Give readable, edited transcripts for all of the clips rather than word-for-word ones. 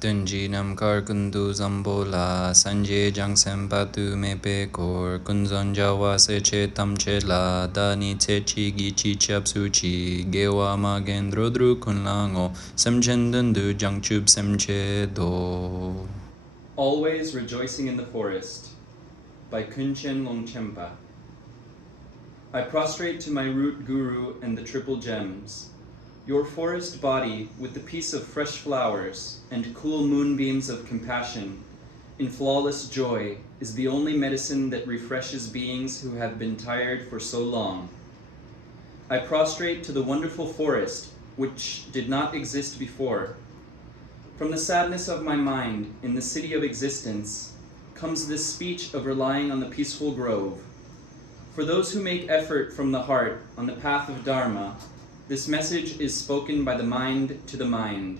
Tunji nam kar kundu zambola, sanje jang sempa tu me pe kor, kunzon jawa se che tam che la, da ni tse chi gi chi chap su chi, gewa ma gendro dru kun lango, sem chen dundu jang chub sem che do. Always Rejoicing in the Forest by Longchenpa. I prostrate to my root guru and the triple gems. Your forest body, with the peace of fresh flowers and cool moonbeams of compassion, in flawless joy, is the only medicine that refreshes beings who have been tired for so long. I prostrate to the wonderful forest, which did not exist before. From the sadness of my mind, in the city of existence, comes this speech of relying on the peaceful grove. For those who make effort from the heart on the path of Dharma, this message is spoken by the mind to the mind.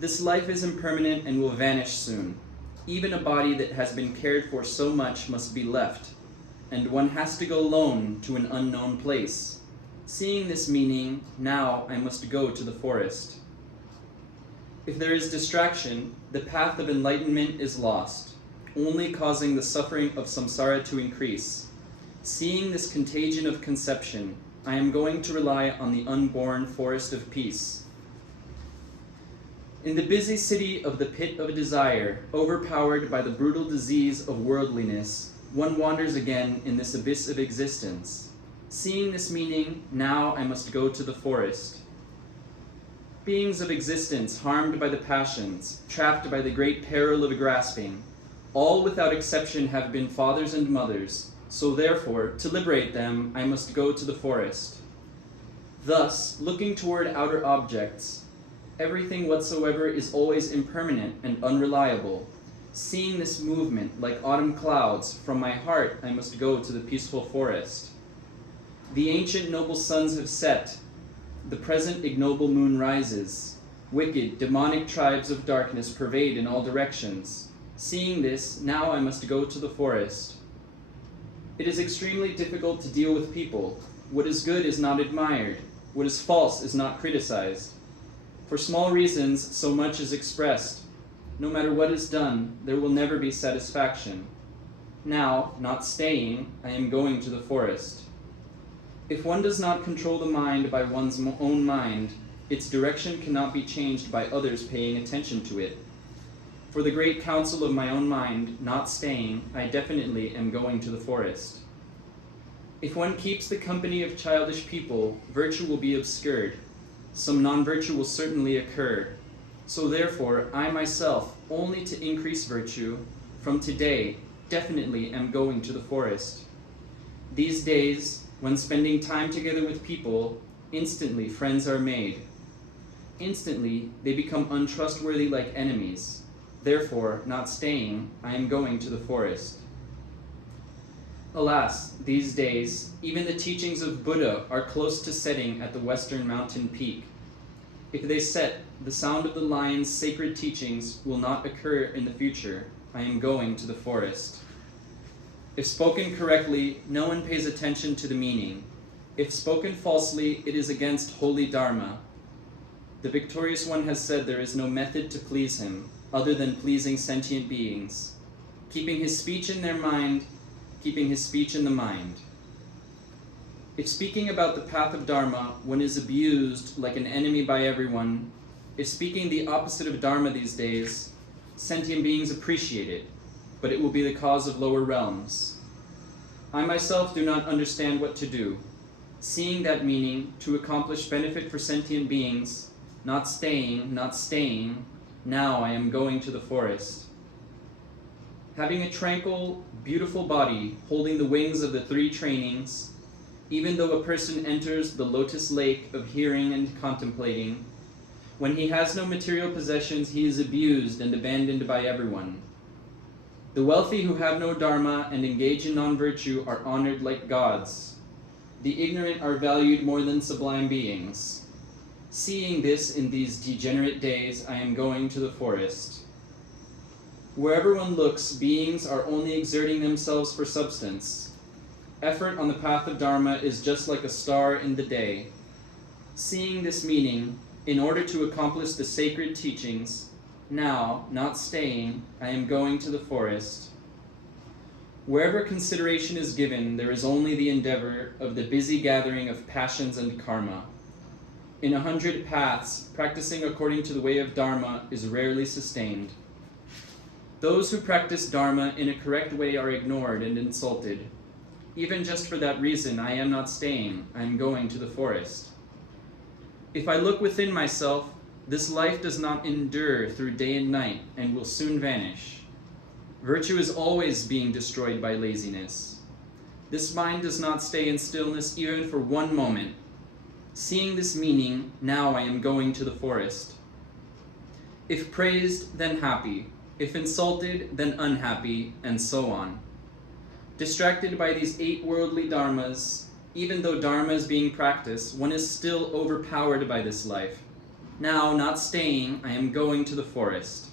This life is impermanent and will vanish soon. Even a body that has been cared for so much must be left, and one has to go alone to an unknown place. Seeing this meaning, now I must go to the forest. If there is distraction, the path of enlightenment is lost, only causing the suffering of samsara to increase. Seeing this contagion of conception, I am going to rely on the unborn forest of peace. In the busy city of the pit of desire, overpowered by the brutal disease of worldliness, one wanders again in this abyss of existence. Seeing this meaning, now I must go to the forest. Beings of existence harmed by the passions, trapped by the great peril of grasping, all without exception have been fathers and mothers, so therefore, to liberate them, I must go to the forest. Thus, looking toward outer objects, everything whatsoever is always impermanent and unreliable. Seeing this movement, like autumn clouds, from my heart I must go to the peaceful forest. The ancient noble suns have set, the present ignoble moon rises. Wicked, demonic tribes of darkness pervade in all directions. Seeing this, now I must go to the forest. It is extremely difficult to deal with people. What is good is not admired. What is false is not criticized. For small reasons, so much is expressed. No matter what is done, there will never be satisfaction. Now, not staying, I am going to the forest. If one does not control the mind by one's own mind, its direction cannot be changed by others paying attention to it. For the great counsel of my own mind, not staying, I definitely am going to the forest. If one keeps the company of childish people, virtue will be obscured. Some non-virtue will certainly occur. So therefore, I myself, only to increase virtue, from today, definitely am going to the forest. These days, when spending time together with people, instantly friends are made. Instantly, they become untrustworthy like enemies. Therefore, not staying, I am going to the forest. Alas, these days, even the teachings of Buddha are close to setting at the western mountain peak. If they set, the sound of the lion's sacred teachings will not occur in the future. I am going to the forest. If spoken correctly, no one pays attention to the meaning. If spoken falsely, it is against holy Dharma. The victorious one has said there is no method to please him, other than pleasing sentient beings, keeping his speech in their mind, keeping his speech in the mind. If speaking about the path of Dharma, one is abused like an enemy by everyone, if speaking the opposite of Dharma these days, sentient beings appreciate it, but it will be the cause of lower realms. I myself do not understand what to do. Seeing that meaning, to accomplish benefit for sentient beings, not staying, now I am going to the forest. Having a tranquil, beautiful body, holding the wings of the three trainings, even though a person enters the lotus lake of hearing and contemplating, when he has no material possessions, he is abused and abandoned by everyone. The wealthy who have no dharma and engage in non-virtue are honored like gods. The ignorant are valued more than sublime beings. Seeing this in these degenerate days, I am going to the forest. Wherever one looks, beings are only exerting themselves for substance. Effort on the path of Dharma is just like a star in the day. Seeing this meaning, in order to accomplish the sacred teachings, Now, not staying, I am going to the forest. Wherever consideration is given, there is only the endeavor of the busy gathering of passions and karma. In 100 paths, practicing according to the way of Dharma is rarely sustained. Those who practice Dharma in a correct way are ignored and insulted. Even just for that reason, I am not staying, I am going to the forest. If I look within myself, this life does not endure through day and night and will soon vanish. Virtue is always being destroyed by laziness. This mind does not stay in stillness even for one moment. Seeing this meaning, now I am going to the forest. If praised, then happy. If insulted, then unhappy, and so on. Distracted by these 8 worldly dharmas, even though dharma is being practiced, one is still overpowered by this life. Now, not staying, I am going to the forest.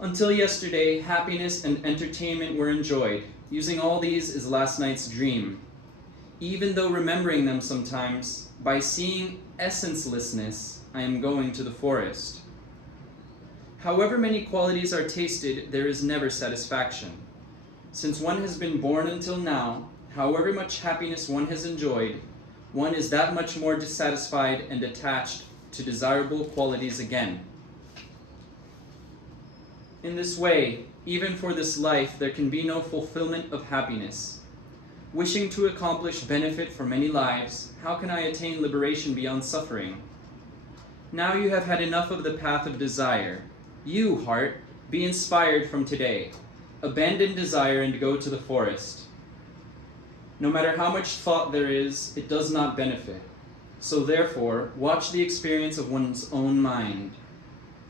Until yesterday, happiness and entertainment were enjoyed. Using all these is last night's dream. Even though remembering them sometimes, by seeing essencelessness, I am going to the forest. However many qualities are tasted, there is never satisfaction. Since one has been born until now, however much happiness one has enjoyed, one is that much more dissatisfied and attached to desirable qualities again. In this way, even for this life, there can be no fulfillment of happiness. Wishing to accomplish benefit for many lives, how can I attain liberation beyond suffering? Now you have had enough of the path of desire. You, heart, be inspired from today. Abandon desire and go to the forest. No matter how much thought there is, it does not benefit. So therefore, watch the experience of one's own mind.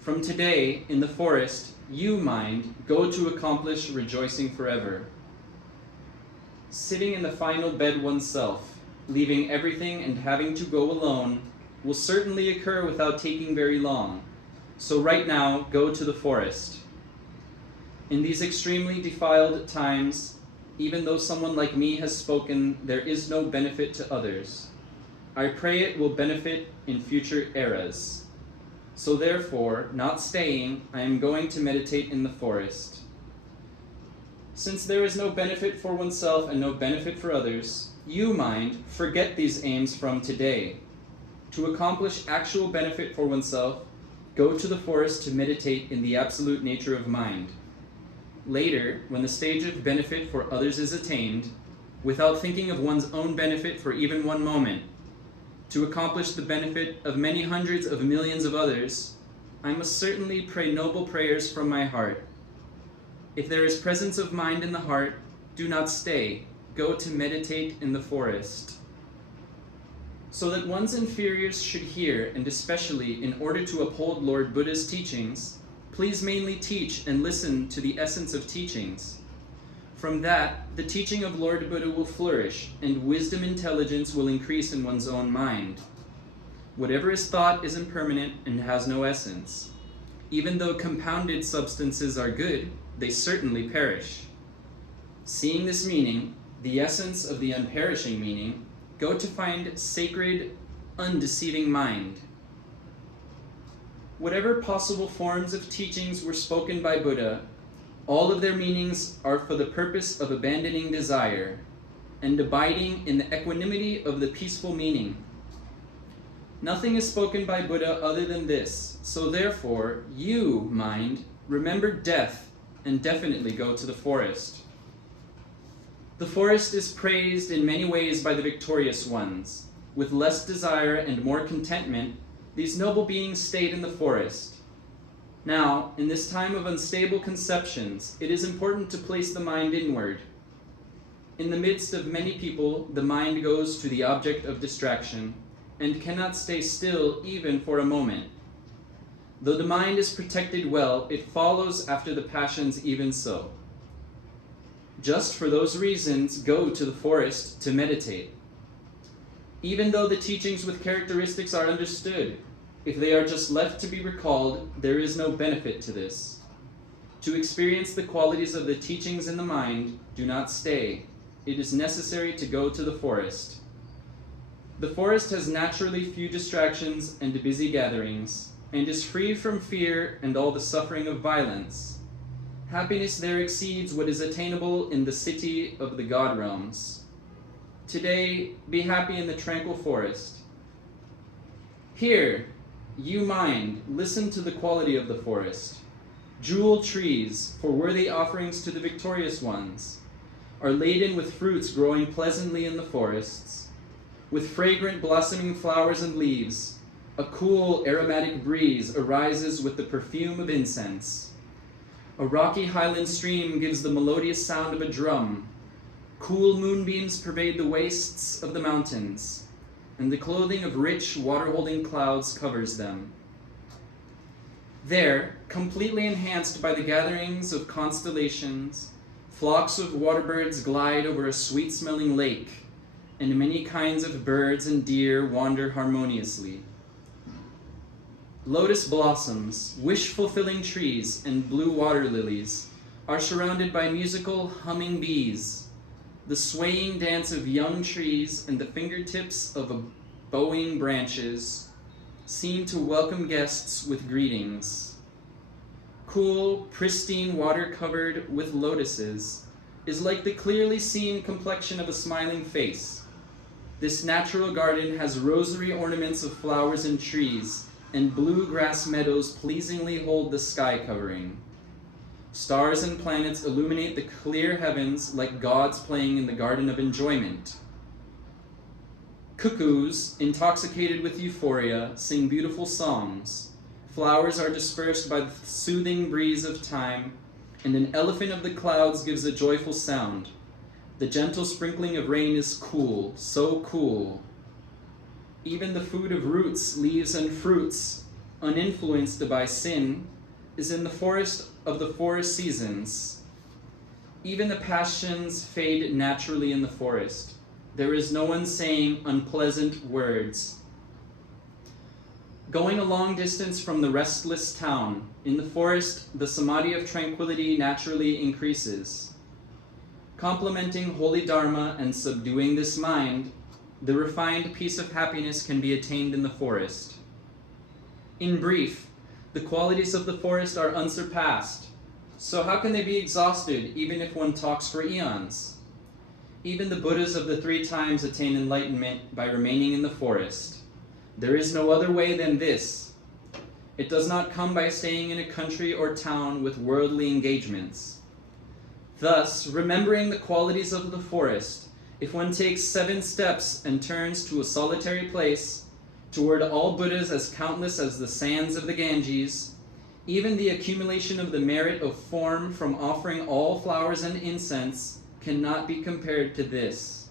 From today, in the forest, you, mind, go to accomplish rejoicing forever. Sitting in the final bed oneself, leaving everything and having to go alone, will certainly occur without taking very long. So right now, go to the forest. In these extremely defiled times, even though someone like me has spoken, there is no benefit to others. I pray it will benefit in future eras. So therefore, not staying, I am going to meditate in the forest. Since there is no benefit for oneself and no benefit for others, you, mind, forget these aims from today. To accomplish actual benefit for oneself, go to the forest to meditate in the absolute nature of mind. Later, when the stage of benefit for others is attained, without thinking of one's own benefit for even one moment, to accomplish the benefit of many hundreds of millions of others, I must certainly pray noble prayers from my heart. If there is presence of mind in the heart, do not stay, go to meditate in the forest. So that one's inferiors should hear, and especially in order to uphold Lord Buddha's teachings, please mainly teach and listen to the essence of teachings. From that, the teaching of Lord Buddha will flourish, and wisdom intelligence will increase in one's own mind. Whatever is thought is impermanent and has no essence. Even though compounded substances are good, they certainly perish. Seeing this meaning, the essence of the unperishing meaning, go to find sacred, undeceiving mind. Whatever possible forms of teachings were spoken by Buddha, all of their meanings are for the purpose of abandoning desire and abiding in the equanimity of the peaceful meaning. Nothing is spoken by Buddha other than this, so therefore, you, mind, remember death and definitely go to the forest. The forest is praised in many ways by the victorious ones. With less desire and more contentment, these noble beings stayed in the forest. Now, in this time of unstable conceptions, it is important to place the mind inward. In the midst of many people, the mind goes to the object of distraction and cannot stay still even for a moment. Though the mind is protected well, it follows after the passions even so. Just for those reasons, go to the forest to meditate. Even though the teachings with characteristics are understood, if they are just left to be recalled, there is no benefit to this. To experience the qualities of the teachings in the mind, do not stay. It is necessary to go to the forest. The forest has naturally few distractions and busy gatherings. and is free from fear and all the suffering of violence. Happiness there exceeds what is attainable in the city of the god realms. Today, be happy in the tranquil forest. Here, you mind, listen to the quality of the forest. Jewel trees, for worthy offerings to the victorious ones, are laden with fruits growing pleasantly in the forests. With fragrant blossoming flowers and leaves, a cool aromatic breeze arises with the perfume of incense. A rocky highland stream gives the melodious sound of a drum. Cool moonbeams pervade the wastes of the mountains, and the clothing of rich water-holding clouds covers them. There, completely enhanced by the gatherings of constellations, flocks of waterbirds glide over a sweet-smelling lake, and many kinds of birds and deer wander harmoniously. Lotus blossoms, wish-fulfilling trees, and blue water lilies are surrounded by musical humming bees. The swaying dance of young trees and the fingertips of bowing branches seem to welcome guests with greetings. Cool, pristine water covered with lotuses is like the clearly seen complexion of a smiling face. This natural garden has rosary ornaments of flowers and trees, and blue grass meadows pleasingly hold the sky covering. Stars and planets illuminate the clear heavens like gods playing in the garden of enjoyment. Cuckoos, intoxicated with euphoria, sing beautiful songs. Flowers are dispersed by the soothing breeze of time, and an elephant of the clouds gives a joyful sound. The gentle sprinkling of rain is cool, so cool. Even the food of roots, leaves, and fruits, uninfluenced by sin, is in the forest of the forest seasons. Even the passions fade naturally in the forest. There is no one saying unpleasant words. Going a long distance from the restless town, in the forest the samadhi of tranquility naturally increases. Complementing holy dharma and subduing this mind, the refined peace of happiness can be attained in the forest. In brief, the qualities of the forest are unsurpassed. So how can they be exhausted even if one talks for eons? Even the Buddhas of the 3 times attain enlightenment by remaining in the forest. There is no other way than this. It does not come by staying in a country or town with worldly engagements. Thus, remembering the qualities of the forest, if one takes 7 steps and turns to a solitary place, toward all Buddhas as countless as the sands of the Ganges, even the accumulation of the merit of form from offering all flowers and incense cannot be compared to this.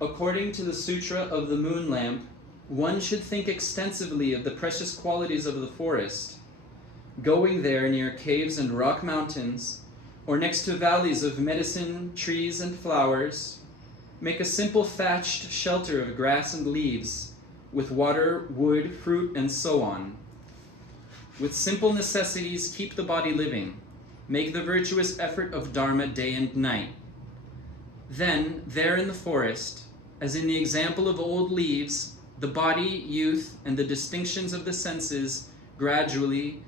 According to the Sutra of the Moon Lamp, one should think extensively of the precious qualities of the forest. Going there near caves and rock mountains, or next to valleys of medicine, trees, and flowers, make a simple thatched shelter of grass and leaves, with water, wood, fruit, and so on. With simple necessities, keep the body living. Make the virtuous effort of Dharma day and night. Then, there in the forest, as in the example of old leaves, the body, youth, and the distinctions of the senses gradually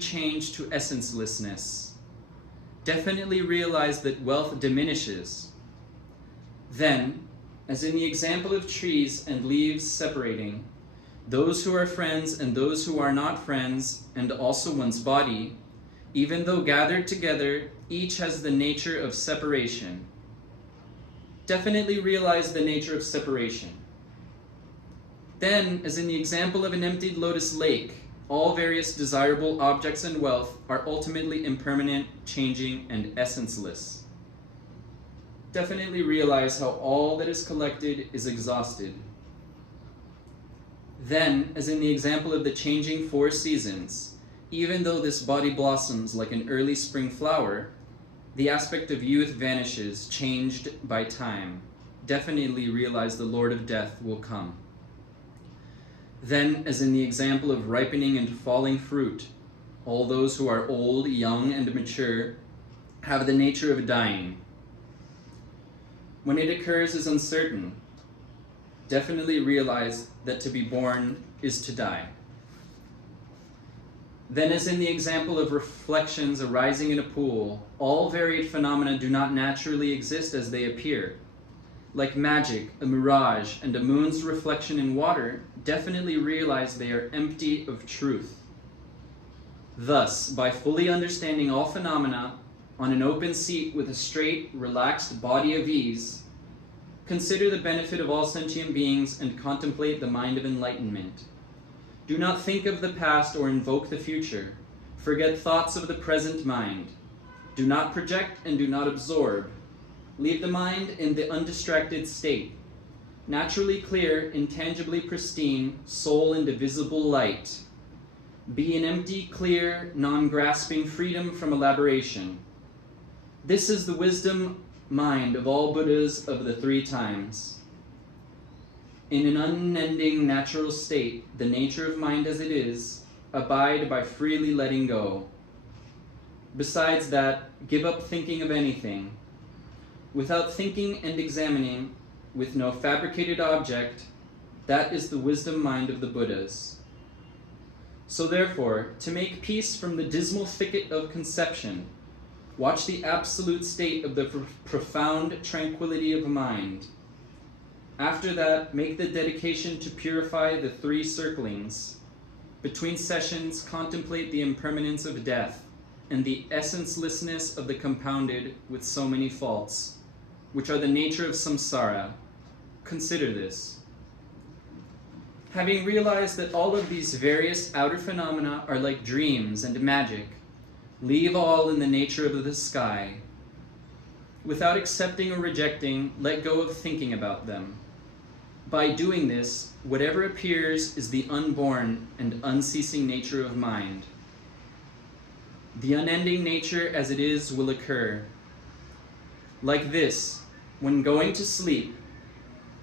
change to essencelessness. Definitely realize that wealth diminishes. Then, as in the example of trees and leaves separating, those who are friends and those who are not friends, and also one's body, even though gathered together, each has the nature of separation. Definitely realize the nature of separation. Then, as in the example of an emptied lotus lake, all various desirable objects and wealth are ultimately impermanent, changing, and essenceless. Definitely realize how all that is collected is exhausted. Then, as in the example of the changing 4 seasons, even though this body blossoms like an early spring flower, the aspect of youth vanishes, changed by time. Definitely realize the Lord of Death will come. Then, as in the example of ripening and falling fruit, all those who are old, young, and mature have the nature of dying. When it occurs is uncertain. Definitely realize that to be born is to die. Then, as in the example of reflections arising in a pool, all varied phenomena do not naturally exist as they appear. Like magic, a mirage, and a moon's reflection in water, definitely realize they are empty of truth. Thus, by fully understanding all phenomena, on an open seat with a straight, relaxed body of ease, consider the benefit of all sentient beings and contemplate the mind of enlightenment. Do not think of the past or invoke the future. Forget thoughts of the present mind. Do not project and do not absorb. Leave the mind in the undistracted state. Naturally clear, intangibly pristine, soul indivisible light. Be an empty, clear, non-grasping freedom from elaboration. This is the wisdom mind of all Buddhas of the three times. In an unending natural state, the nature of mind as it is, abide by freely letting go. Besides that, give up thinking of anything. Without thinking and examining, with no fabricated object, that is the wisdom mind of the Buddhas. So therefore, to make peace from the dismal thicket of conception, watch the absolute state of the profound tranquility of mind. After that, make the dedication to purify the three circlings. Between sessions, contemplate the impermanence of death and the essencelessness of the compounded with so many faults, which are the nature of samsara. Consider this. Having realized that all of these various outer phenomena are like dreams and magic, leave all in the nature of the sky. Without accepting or rejecting, let go of thinking about them. By doing this, whatever appears is the unborn and unceasing nature of mind. The unending nature as it is will occur. Like this, when going to sleep,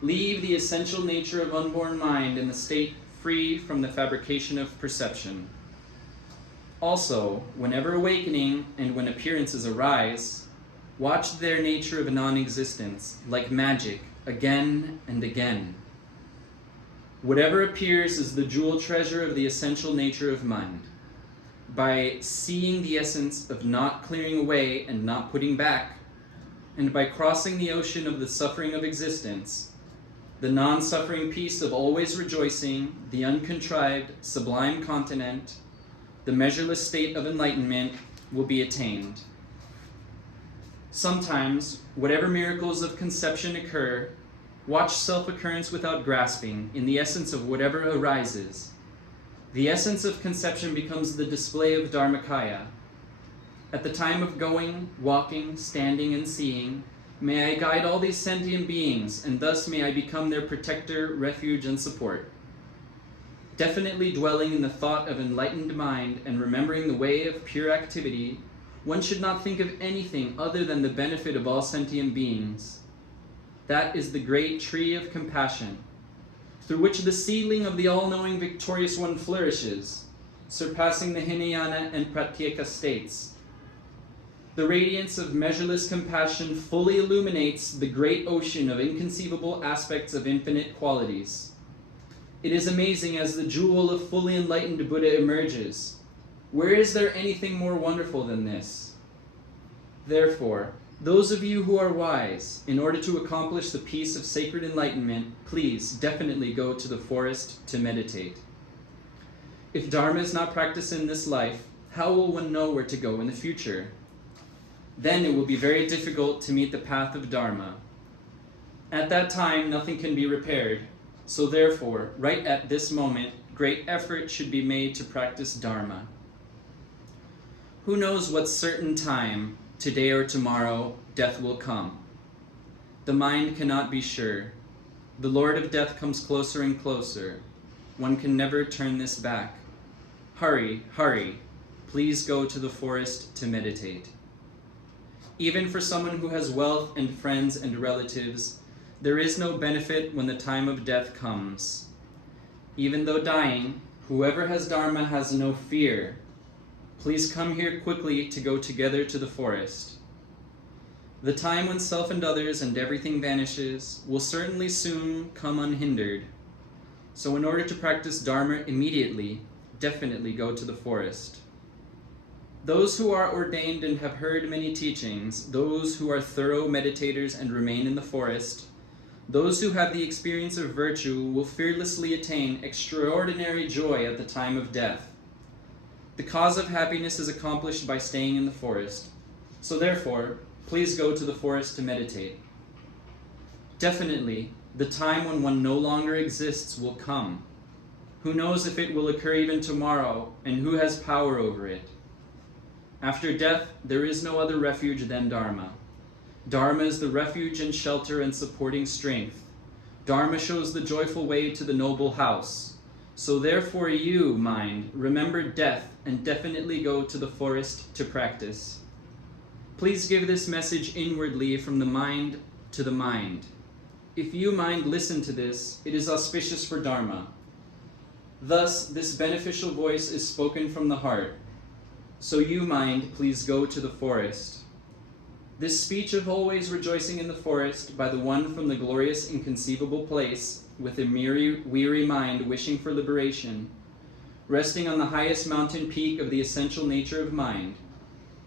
leave the essential nature of unborn mind in the state free from the fabrication of perception. Also, whenever awakening and when appearances arise, watch their nature of non-existence, like magic, again and again. Whatever appears is the jewel treasure of the essential nature of mind. By seeing the essence of not clearing away and not putting back, and by crossing the ocean of the suffering of existence, the non-suffering peace of always rejoicing, the uncontrived, sublime continent, the measureless state of enlightenment will be attained. Sometimes, whatever miracles of conception occur, watch self-occurrence without grasping in the essence of whatever arises. The essence of conception becomes the display of Dharmakaya. At the time of going, walking, standing, and seeing, may I guide all these sentient beings, and thus may I become their protector, refuge, and support. Definitely dwelling in the thought of enlightened mind and remembering the way of pure activity, one should not think of anything other than the benefit of all sentient beings. That is the great tree of compassion, through which the seedling of the all-knowing victorious one flourishes, surpassing the Hinayana and Pratyeka states. The radiance of measureless compassion fully illuminates the great ocean of inconceivable aspects of infinite qualities. It is amazing as the jewel of fully enlightened Buddha emerges. Where is there anything more wonderful than this? Therefore, those of you who are wise, in order to accomplish the peace of sacred enlightenment, please definitely go to the forest to meditate. If Dharma is not practiced in this life, how will one know where to go in the future? Then it will be very difficult to meet the path of Dharma. At that time, nothing can be repaired. So therefore, right at this moment, great effort should be made to practice Dharma. Who knows what certain time, today or tomorrow, death will come? The mind cannot be sure. The Lord of Death comes closer and closer. One can never turn this back. Hurry, hurry. Please go to the forest to meditate. Even for someone who has wealth and friends and relatives, there is no benefit when the time of death comes. Even though dying, whoever has Dharma has no fear. Please come here quickly to go together to the forest. The time when self and others and everything vanishes will certainly soon come unhindered. So in order to practice Dharma immediately, definitely go to the forest. Those who are ordained and have heard many teachings, those who are thorough meditators and remain in the forest, those who have the experience of virtue will fearlessly attain extraordinary joy at the time of death. The cause of happiness is accomplished by staying in the forest. So therefore, please go to the forest to meditate. Definitely, the time when one no longer exists will come. Who knows if it will occur even tomorrow, and who has power over it? After death, there is no other refuge than Dharma. Dharma is the refuge and shelter and supporting strength. Dharma shows the joyful way to the noble house. So therefore you, mind, remember death and definitely go to the forest to practice. Please give this message inwardly from the mind to the mind. If you, mind, listen to this, it is auspicious for Dharma. Thus, this beneficial voice is spoken from the heart. So you, mind, please go to the forest. This speech of always rejoicing in the forest by the one from the glorious inconceivable place, with a weary mind wishing for liberation, resting on the highest mountain peak of the essential nature of mind,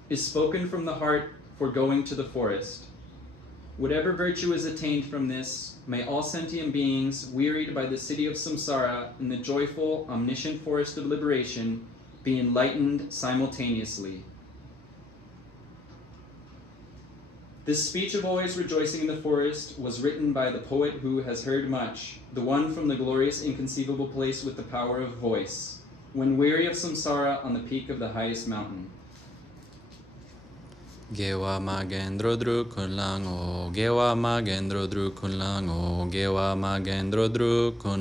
is spoken from the heart for going to the forest. Whatever virtue is attained from this, may all sentient beings, wearied by the city of samsara in the joyful, omniscient forest of liberation, be enlightened simultaneously. This speech of always rejoicing in the forest was written by the poet who has heard much, the one from the glorious inconceivable place with the power of voice, when weary of samsara on the peak of the highest mountain. Gewa magendro drukunlango, gewa magendro drukunlango, gewa magendro drukunlango.